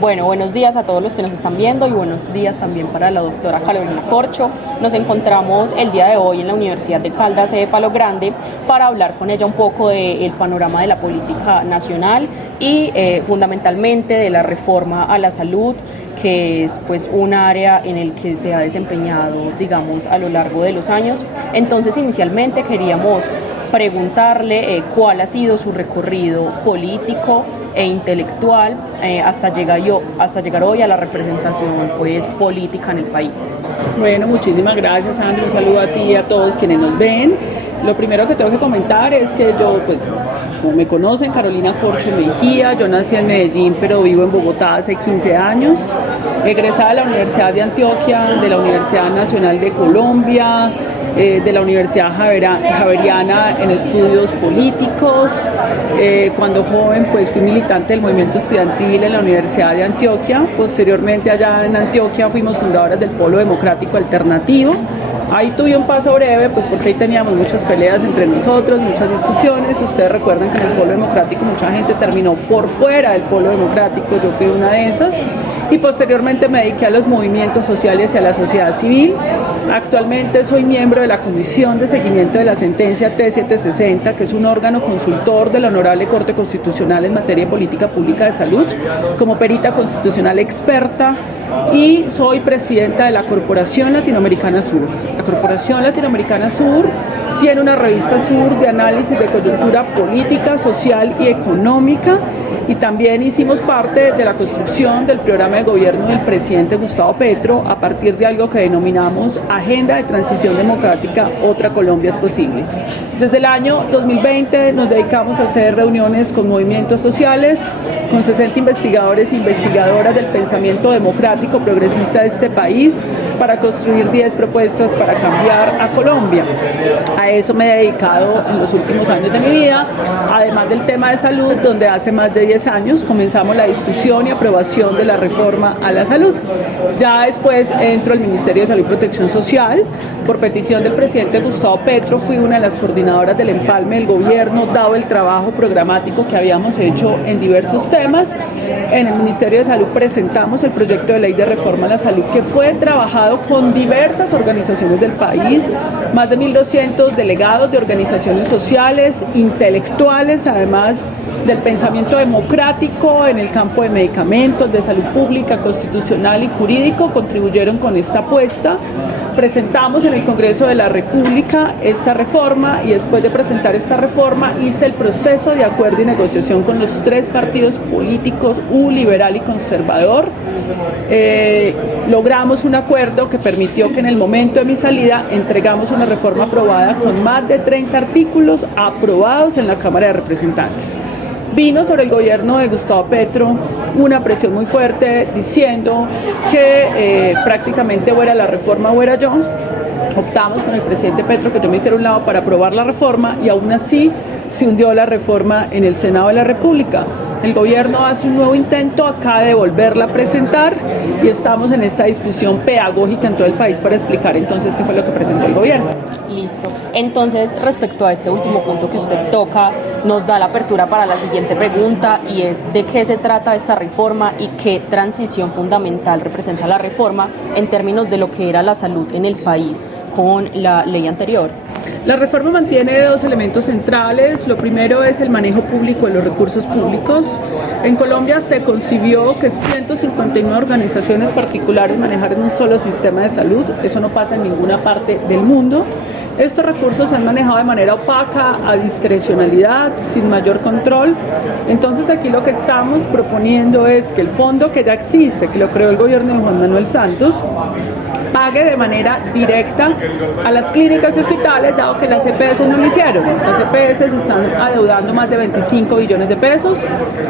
Bueno, buenos días a todos los que nos están viendo y buenos días también para la doctora Carolina Corcho. Nos encontramos el día de hoy en la Universidad de Caldas, sede Palo Grande, para hablar con ella un poco del panorama de la política nacional y fundamentalmente de la reforma a la salud, que es pues un área en el que se ha desempeñado, digamos, a lo largo de los años. Entonces, inicialmente queríamos preguntarle cuál ha sido su recorrido político e intelectual hasta llegar hoy a la representación pues política en el país. Bueno, muchísimas gracias, Andrew. Un saludo a ti y a todos quienes nos ven. Lo primero que tengo que comentar es que yo, pues, como me conocen, Carolina Corcho Mejía, yo nací en Medellín, pero vivo en Bogotá hace 15 años, egresada de la Universidad de Antioquia, de la Universidad Nacional de Colombia, de la Universidad Javeriana en estudios políticos. Cuando joven, pues, fui militante del movimiento estudiantil en la Universidad de Antioquia. Posteriormente, allá en Antioquia, fuimos fundadoras del Polo Democrático Alternativo. Ahí tuve un paso breve, pues porque ahí teníamos muchas peleas entre nosotros, muchas discusiones. Ustedes recuerdan que en el Polo Democrático mucha gente terminó por fuera del Polo Democrático, yo fui una de esas. Y posteriormente me dediqué a los movimientos sociales y a la sociedad civil. Actualmente soy miembro de la Comisión de Seguimiento de la Sentencia T760, que es un órgano consultor de la Honorable Corte Constitucional en materia de política pública de salud, como perita constitucional experta, y soy presidenta de la Corporación Latinoamericana Sur. La Corporación Latinoamericana Sur tiene una revista Sur de análisis de coyuntura política, social y económica, y también hicimos parte de la construcción del programa de gobierno del presidente Gustavo Petro a partir de algo que denominamos Agenda de Transición Democrática, Otra Colombia es Posible. Desde el año 2020 nos dedicamos a hacer reuniones con movimientos sociales, con 60 investigadores e investigadoras del pensamiento democrático progresista de este país, para construir 10 propuestas para cambiar a Colombia. A eso me he dedicado en los últimos años de mi vida, además del tema de salud, donde hace más de 10 años comenzamos la discusión y aprobación de la reforma a la salud. Ya después entro al Ministerio de Salud y Protección Social. Por petición del presidente Gustavo Petro, fui una de las coordinadoras del empalme del gobierno, dado el trabajo programático que habíamos hecho en diversos temas. En el Ministerio de Salud presentamos el proyecto de ley de reforma a la salud, que fue trabajado con diversas organizaciones del país, más de 1.200 delegados de organizaciones sociales, intelectuales, además del pensamiento democrático en el campo de medicamentos, de salud pública, constitucional y jurídico, contribuyeron con esta apuesta. Presentamos en el Congreso de la República esta reforma, y después de presentar esta reforma hice el proceso de acuerdo y negociación con los 3 partidos políticos, liberal y conservador. Logramos un acuerdo que permitió que en el momento de mi salida entregamos una reforma aprobada con más de 30 artículos aprobados en la Cámara de Representantes. Vino sobre el gobierno de Gustavo Petro una presión muy fuerte diciendo que prácticamente o era la reforma o era yo. Optamos con el presidente Petro que yo me hiciera a un lado para aprobar la reforma, y aún así se hundió la reforma en el Senado de la República. El gobierno hace un nuevo intento acá de volverla a presentar, y estamos en esta discusión pedagógica en todo el país para explicar entonces qué fue lo que presentó el gobierno. Listo. Entonces, respecto a este último punto que usted toca, nos da la apertura para la siguiente pregunta, y es ¿de qué se trata esta reforma y qué transición fundamental representa la reforma en términos de lo que era la salud en el país con la ley anterior? La reforma mantiene 2 elementos centrales. Lo primero es el manejo público de los recursos públicos. En Colombia se concibió que 159 organizaciones particulares manejaran un solo sistema de salud. Eso no pasa en ninguna parte del mundo. Estos recursos se han manejado de manera opaca, a discrecionalidad, sin mayor control. Entonces aquí lo que estamos proponiendo es que el fondo que ya existe, que lo creó el gobierno de Juan Manuel Santos, pague de manera directa a las clínicas y hospitales, dado que las EPS no lo hicieron. Las EPS se están adeudando más de 25 billones de pesos.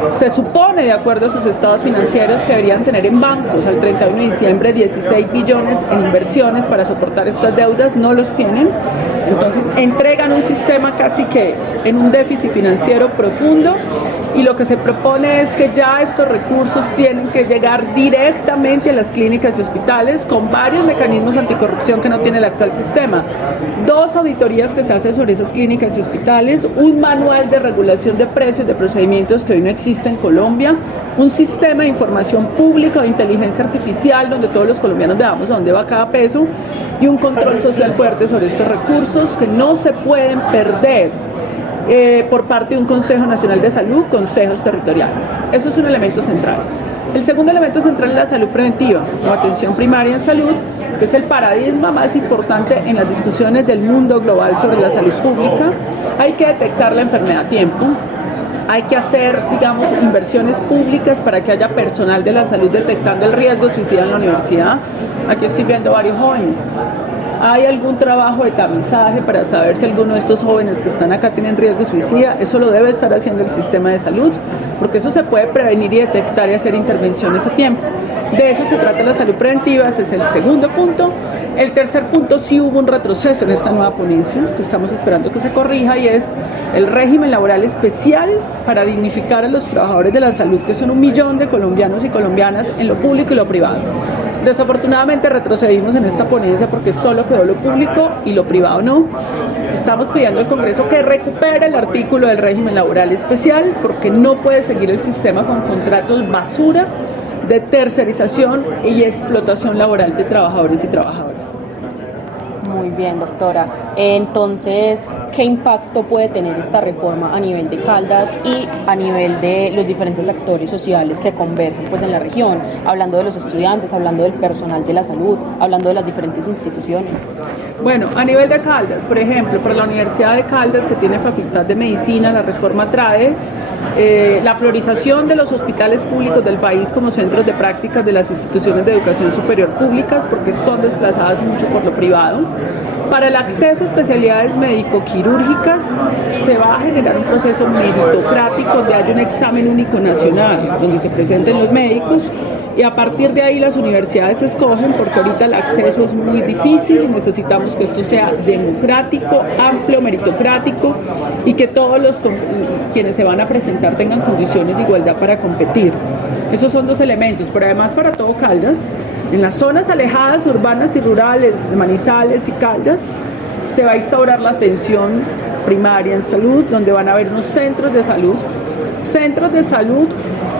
Se supone, de acuerdo a sus estados financieros, que deberían tener en bancos al 31 de diciembre 16 billones en inversiones para soportar estas deudas. No los tienen. Entonces entregan un sistema casi que en un déficit financiero profundo, y lo que se propone es que ya estos recursos tienen que llegar directamente a las clínicas y hospitales con varios mecanismos anticorrupción que no tiene el actual sistema. 2 auditorías que se hacen sobre esas clínicas y hospitales, un manual de regulación de precios de procedimientos que hoy no existe en Colombia, un sistema de información pública de inteligencia artificial donde todos los colombianos veamos a dónde va cada peso y un control social fuerte sobre estos recursos que no se pueden perder por parte de un Consejo Nacional de Salud, consejos territoriales. Eso es un elemento central. El segundo elemento central es la salud preventiva o atención primaria en salud, que es el paradigma más importante en las discusiones del mundo global sobre la salud pública. Hay que detectar la enfermedad a tiempo. Hay que hacer, digamos, inversiones públicas para que haya personal de la salud detectando el riesgo suicida en la universidad. Aquí estoy viendo varios jóvenes. ¿Hay algún trabajo de tamizaje para saber si alguno de estos jóvenes que están acá tienen riesgo suicida? Eso lo debe estar haciendo el sistema de salud, porque eso se puede prevenir y detectar y hacer intervenciones a tiempo. De eso se trata la salud preventiva, ese es el segundo punto. El tercer punto, sí hubo un retroceso en esta nueva ponencia, que estamos esperando que se corrija, y es el régimen laboral especial para dignificar a los trabajadores de la salud, que son 1 millón de colombianos y colombianas en lo público y lo privado. Desafortunadamente retrocedimos en esta ponencia porque solo quedó lo público y lo privado no. Estamos pidiendo al Congreso que recupere el artículo del régimen laboral especial porque no puede seguir el sistema con contratos basura de tercerización y explotación laboral de trabajadores y trabajadoras. Muy bien, doctora. Entonces, ¿qué impacto puede tener esta reforma a nivel de Caldas y a nivel de los diferentes actores sociales que convergen pues, en la región? Hablando de los estudiantes, hablando del personal de la salud, hablando de las diferentes instituciones. Bueno, a nivel de Caldas, por ejemplo, para la Universidad de Caldas, que tiene Facultad de Medicina, la reforma trae la priorización de los hospitales públicos del país como centros de prácticas de las instituciones de educación superior públicas, porque son desplazadas mucho por lo privado. Para el acceso a especialidades médico-quirúrgicas se va a generar un proceso meritocrático donde haya un examen único nacional, donde se presenten los médicos y a partir de ahí las universidades escogen, porque ahorita el acceso es muy difícil y necesitamos que esto sea democrático, amplio, meritocrático y que todos los quienes se van a presentar tengan condiciones de igualdad para competir. Esos son 2 elementos, pero además para todo Caldas, en las zonas alejadas, urbanas y rurales de Manizales y Caldas, se va a instaurar la atención primaria en salud, donde van a haber unos centros de salud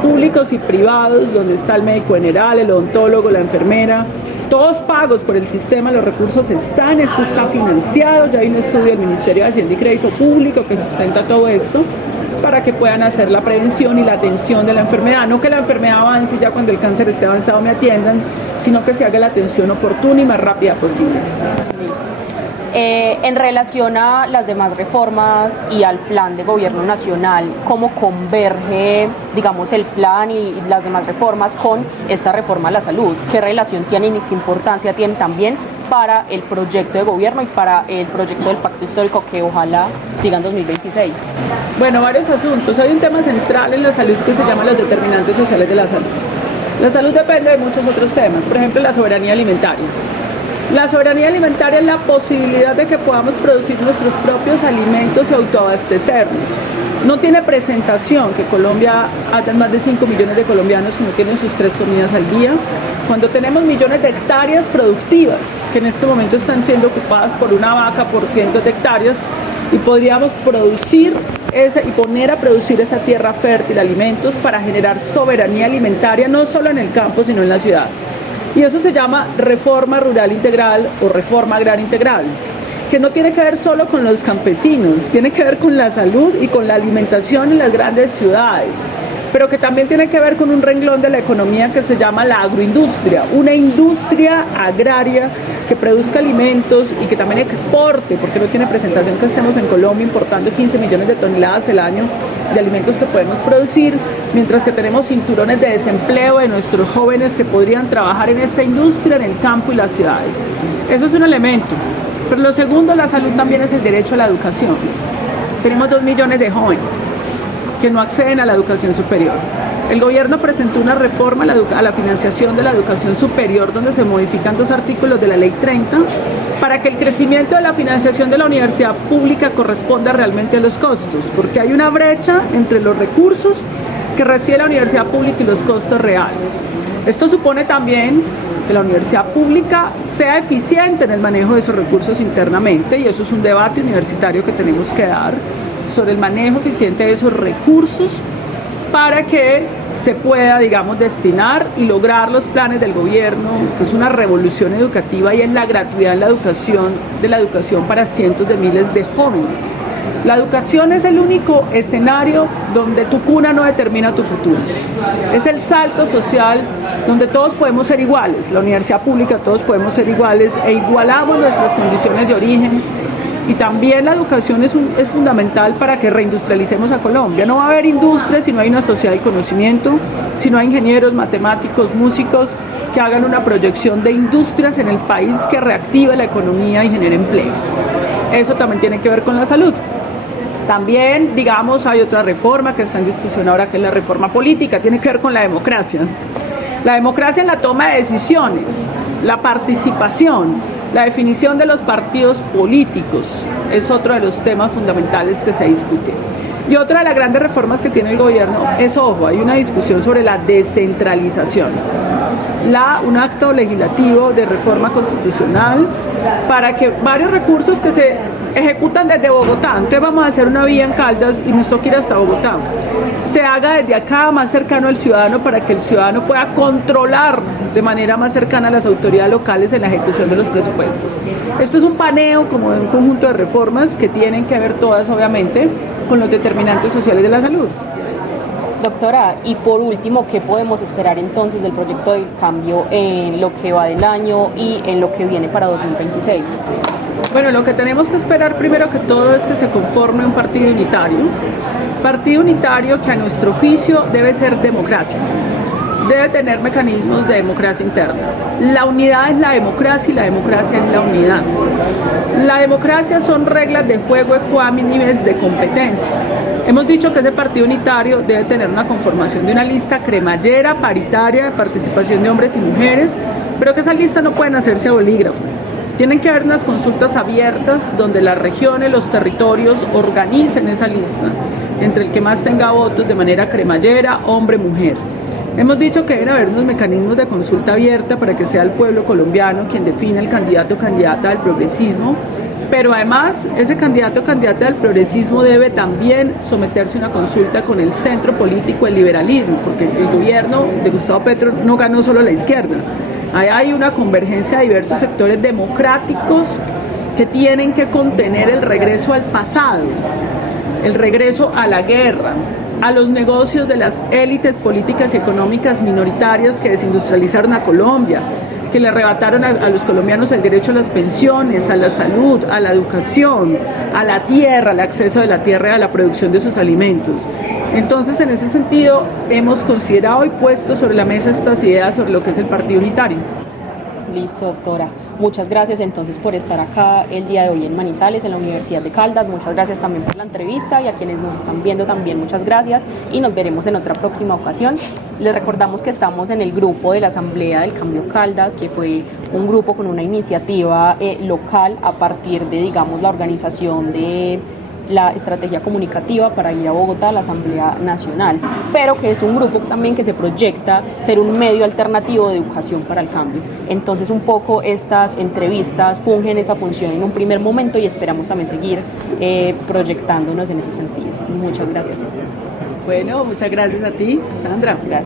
públicos y privados, donde está el médico general, el odontólogo, la enfermera, todos pagos por el sistema, los recursos están, esto está financiado, ya hay un estudio del Ministerio de Hacienda y Crédito Público que sustenta todo esto, para que puedan hacer la prevención y la atención de la enfermedad, no que la enfermedad avance y ya cuando el cáncer esté avanzado me atiendan, sino que se haga la atención oportuna y más rápida posible. Listo. En relación a las demás reformas y al plan de gobierno nacional, ¿cómo converge, digamos, el plan y las demás reformas con esta reforma a la salud? ¿Qué relación tienen y qué importancia tienen también para el proyecto de gobierno y para el proyecto del pacto histórico que ojalá siga en 2026? Bueno, varios asuntos. Hay un tema central en la salud que se llama los determinantes sociales de la salud. La salud depende de muchos otros temas, por ejemplo, la soberanía alimentaria. La soberanía alimentaria es la posibilidad de que podamos producir nuestros propios alimentos y autoabastecernos. No tiene presentación que Colombia haya más de 5 millones de colombianos que no tienen sus 3 comidas al día, cuando tenemos millones de hectáreas productivas que en este momento están siendo ocupadas por una vaca por cientos de hectáreas y podríamos producir y poner a producir esa tierra fértil alimentos para generar soberanía alimentaria no solo en el campo sino en la ciudad. Y eso se llama reforma rural integral o reforma agraria integral, que no tiene que ver solo con los campesinos, tiene que ver con la salud y con la alimentación en las grandes ciudades, pero que también tiene que ver con un renglón de la economía que se llama la agroindustria, una industria agraria que produzca alimentos y que también exporte, porque no tiene presentación que estemos en Colombia importando 15 millones de toneladas al año de alimentos que podemos producir, mientras que tenemos cinturones de desempleo de nuestros jóvenes que podrían trabajar en esta industria, en el campo y las ciudades. Eso es un elemento. Pero lo segundo, la salud también es el derecho a la educación. Tenemos 2 millones de jóvenes que no acceden a la educación superior. El gobierno presentó una reforma a la financiación de la educación superior donde se modifican 2 artículos de la Ley 30 para que el crecimiento de la financiación de la universidad pública corresponda realmente a los costos, porque hay una brecha entre los recursos que recibe la universidad pública y los costos reales. Esto supone también que la universidad pública sea eficiente en el manejo de esos recursos internamente, y eso es un debate universitario que tenemos que dar sobre el manejo eficiente de esos recursos para que se pueda, digamos, destinar y lograr los planes del gobierno, que es una revolución educativa y es la gratuidad en la educación para cientos de miles de jóvenes. La educación es el único escenario donde tu cuna no determina tu futuro. Es el salto social donde todos podemos ser iguales. La universidad pública, todos podemos ser iguales e igualamos nuestras condiciones de origen. Y también la educación es fundamental para que reindustrialicemos a Colombia. No va a haber industria si no hay una sociedad de conocimiento, si no hay ingenieros, matemáticos, músicos que hagan una proyección de industrias en el país que reactive la economía y genere empleo. Eso también tiene que ver con la salud. También, digamos, hay otra reforma que está en discusión ahora, que es la reforma política, tiene que ver con la democracia. La democracia en la toma de decisiones, la participación, la definición de los partidos políticos es otro de los temas fundamentales que se discute. Y otra de las grandes reformas que tiene el gobierno es, ojo, hay una discusión sobre la descentralización. Un acto legislativo de reforma constitucional para que varios recursos que se ejecutan desde Bogotá, entonces vamos a hacer una vía en Caldas y nos toca ir hasta Bogotá, se haga desde acá más cercano al ciudadano para que el ciudadano pueda controlar de manera más cercana a las autoridades locales en la ejecución de los presupuestos. Esto es un paneo como de un conjunto de reformas que tienen que ver todas, obviamente, con los determinantes sociales de la salud. Doctora, y por último, ¿qué podemos esperar entonces del proyecto del cambio en lo que va del año y en lo que viene para 2026? Bueno, lo que tenemos que esperar primero que todo es que se conforme un partido unitario que a nuestro juicio debe ser democrático, debe tener mecanismos de democracia interna. La unidad es la democracia y la democracia es la unidad. La democracia son reglas de juego ecuánimes de competencia. Hemos dicho que ese partido unitario debe tener una conformación de una lista cremallera, paritaria, de participación de hombres y mujeres, pero que esa lista no pueden hacerse a bolígrafo. Tienen que haber unas consultas abiertas donde las regiones, los territorios organicen esa lista entre el que más tenga votos de manera cremallera, hombre, mujer. Hemos dicho que deben haber unos mecanismos de consulta abierta para que sea el pueblo colombiano quien define el candidato o candidata del progresismo, pero además ese candidato o candidata del progresismo debe también someterse a una consulta con el centro político, el liberalismo, porque el gobierno de Gustavo Petro no ganó solo la izquierda. Ahí hay una convergencia de diversos sectores democráticos que tienen que contener el regreso al pasado, el regreso a la guerra, a los negocios de las élites políticas y económicas minoritarias que desindustrializaron a Colombia, que le arrebataron a los colombianos el derecho a las pensiones, a la salud, a la educación, a la tierra, al acceso de la tierra y a la producción de sus alimentos. Entonces, en ese sentido, hemos considerado y puesto sobre la mesa estas ideas sobre lo que es el partido unitario. Listo, doctora. Muchas gracias entonces por estar acá el día de hoy en Manizales, en la Universidad de Caldas. Muchas gracias también por la entrevista y a quienes nos están viendo también muchas gracias y nos veremos en otra próxima ocasión. Les recordamos que estamos en el grupo de la Asamblea del Cambio Caldas, que fue un grupo con una iniciativa local a partir de, digamos, la organización de la estrategia comunicativa para ir a Bogotá a la Asamblea Nacional, pero que es un grupo también que se proyecta ser un medio alternativo de educación para el cambio. Entonces un poco estas entrevistas fungen esa función en un primer momento y esperamos también seguir proyectándonos en ese sentido. Muchas gracias entonces. Bueno, muchas gracias a ti, Sandra. Gracias.